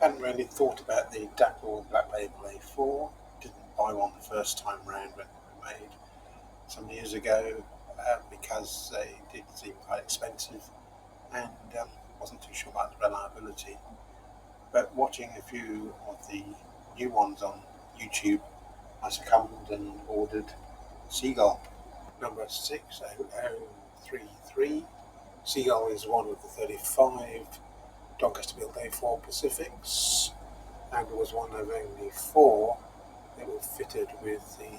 Hadn't really thought about the Dapol Black Label A4. Didn't buy one the first time round when they were made some years ago because they did seem quite expensive and wasn't too sure about the reliability. But watching a few of the new ones on YouTube, I succumbed and ordered Seagull number 60033. Seagull is one of the 35 Doncaster built A4 Pacifics and was one of only 4 that were fitted with the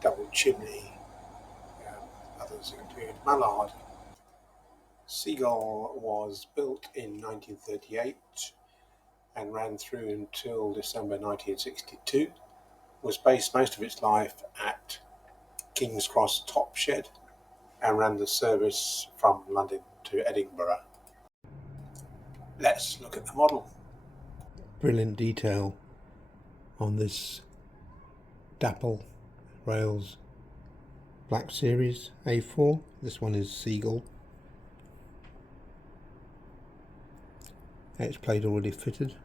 double chimney. Others include Mallard. Seagull was built in 1938 and ran through until December 1962. Was based most of its life at King's Cross Top Shed and ran the service from London to Edinburgh. Let's look at the model. Brilliant detail on this Dapol Rails Black Series A4. This one is Seagull. Edge plate already fitted,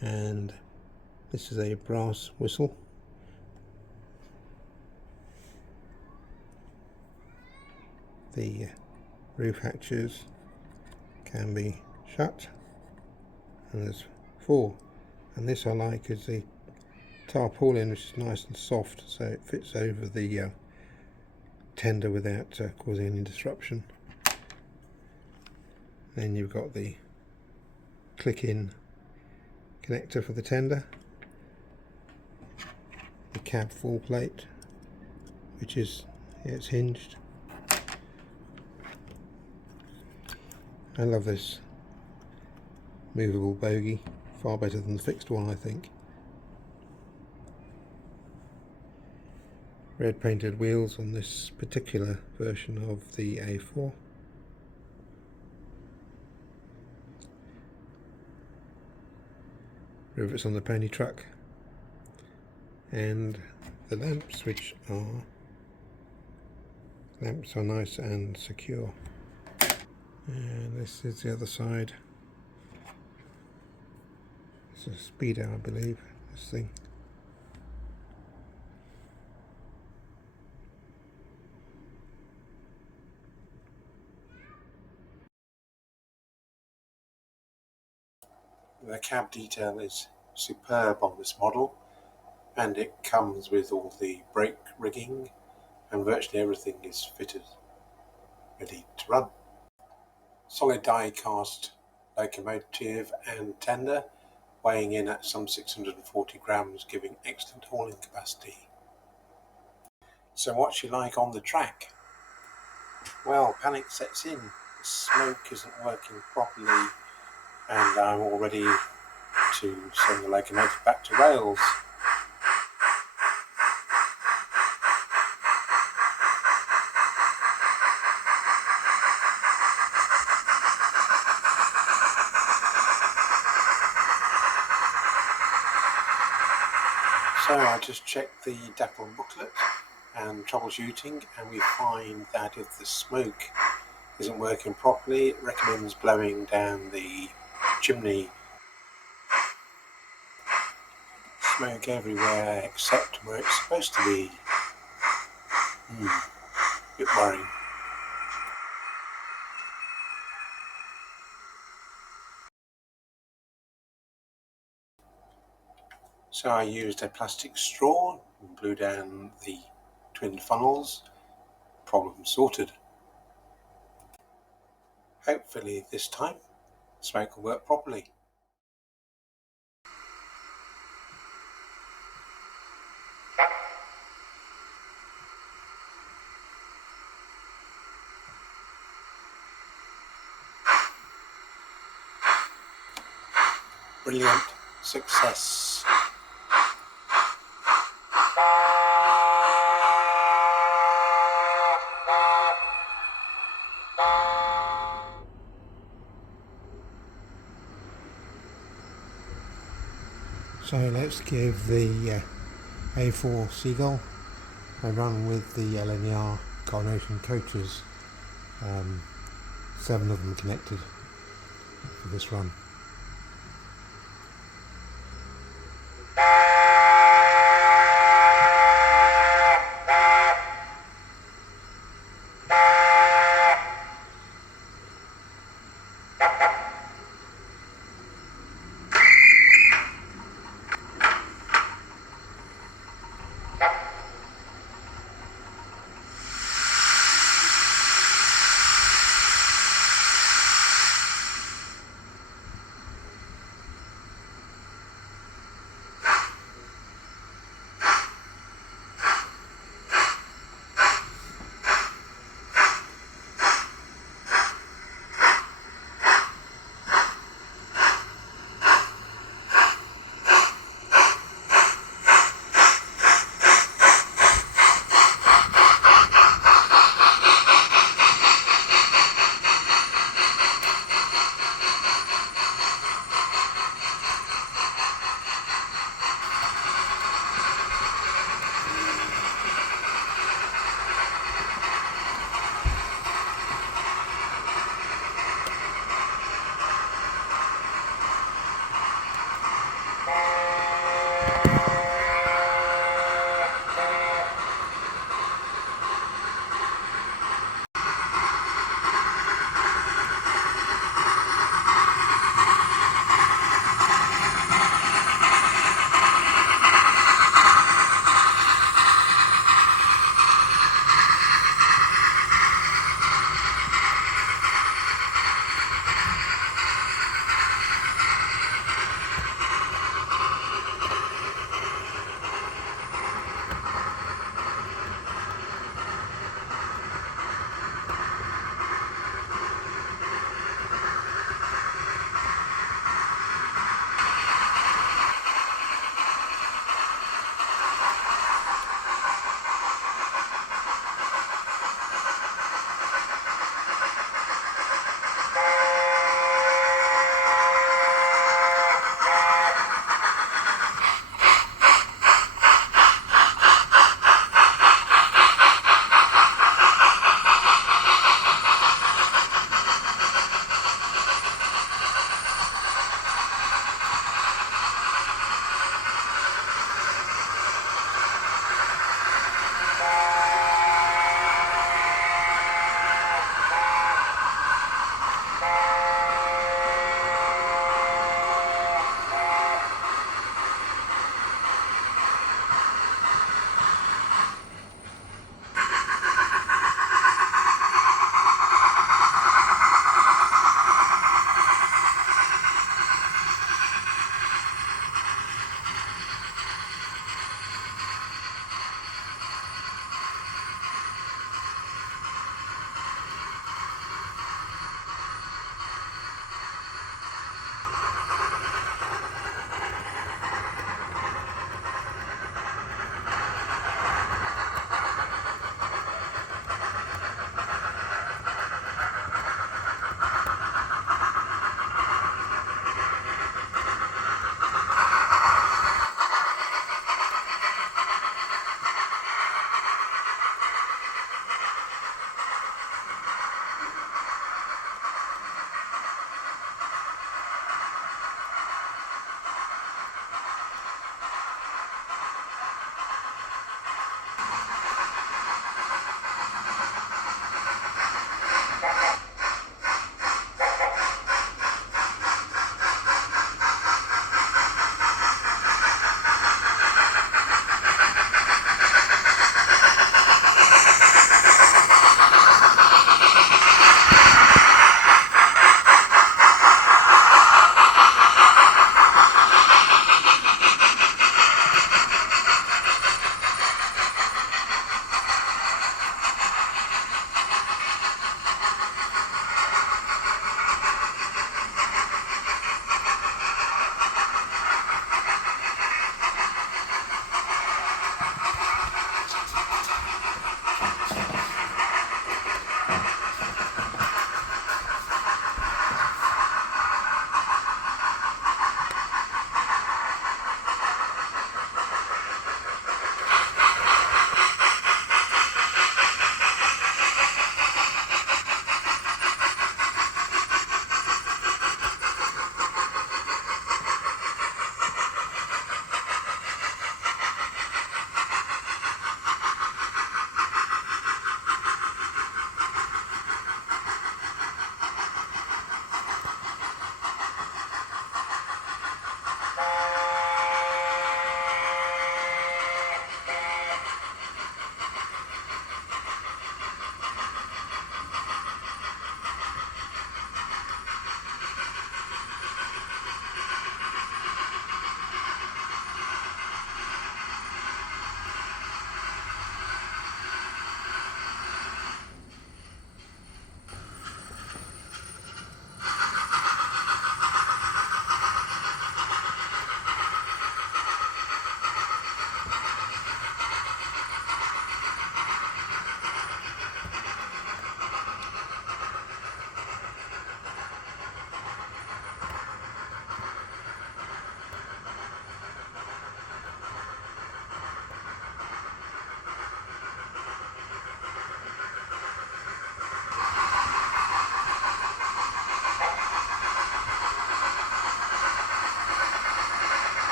and this is a brass whistle. The roof hatches can be shut, and there's 4, and this I like is the tarpaulin, which is nice and soft, so it fits over the tender without causing any disruption. Then you've got the click-in connector for the tender, the cab full plate, which is, it's hinged. I love this movable bogie, far better than the fixed one, I think. Red painted wheels on this particular version of the A4. Rivets on the pony truck, and the lamps, which are nice and secure. And this is the other side. It's a speedo, I believe, this thing. The cab detail is superb on this model, and it comes with all the brake rigging, and virtually everything is fitted, ready to run. Solid die cast locomotive and tender, weighing in at some 640 grams, giving excellent hauling capacity. So what's she like on the track? Well, panic sets in. The smoke isn't working properly, and I'm all ready to send the locomotive back to rails. So I just checked the Dapol booklet and troubleshooting, and we find that if the smoke isn't working properly, it recommends blowing down the chimney. Smoke everywhere except where it's supposed to be. Bit worrying. So I used a plastic straw and blew down the twin funnels. Problem sorted. Hopefully this time smoke will work properly. Brilliant success. So let's give the A4 Seagull a run with the LNER Coronation coaches. 7 of them connected for this run.